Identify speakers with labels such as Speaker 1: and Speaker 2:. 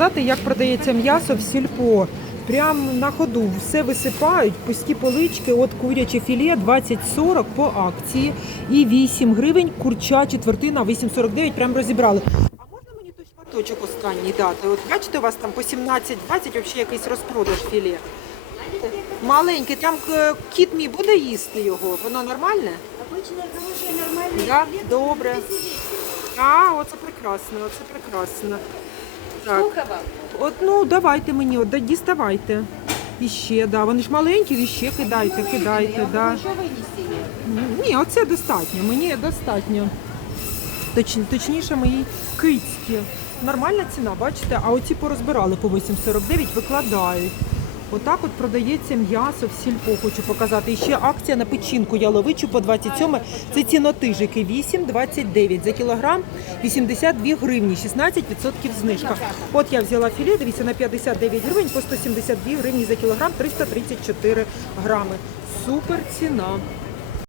Speaker 1: показати, як продається м'ясо в сільпо. Прямо на ходу все висипають, пусті полички, от куряче філе 20-40 по акції і 8 гривень, курча четвертина 8,49, прям розібрали. А можна мені той шматочок останній дати? От бачите, у вас там по 17-20 взагалі якийсь розпродаж філе. Маленький, там е, кіт мій буде їсти його, воно нормальне?
Speaker 2: Обычное, хорошее, нормальное.
Speaker 1: Да? Добре. А, оце прекрасно, оце прекрасно. Так.
Speaker 2: Сколько вам?
Speaker 1: От ну давайте мені, от да- діставайте. Іще, да. Вони ж маленькі, іще кидайте, кидайте, да. Ні, оце достатньо. Мені достатньо. Точ, точніше, мої кицькі. Нормальна ціна, бачите? А оці порозбирали по 8,49, викладають. Отак от продається м'ясо в сільпо, хочу показати. І ще акція на печінку яловичу по 27. Це цінотижики 8,29 за кілограм 82 гривні, 16% знижка. От я взяла філе, дивіться, на 59 гривень по 172 гривні за кілограм, 334 грами. Супер ціна.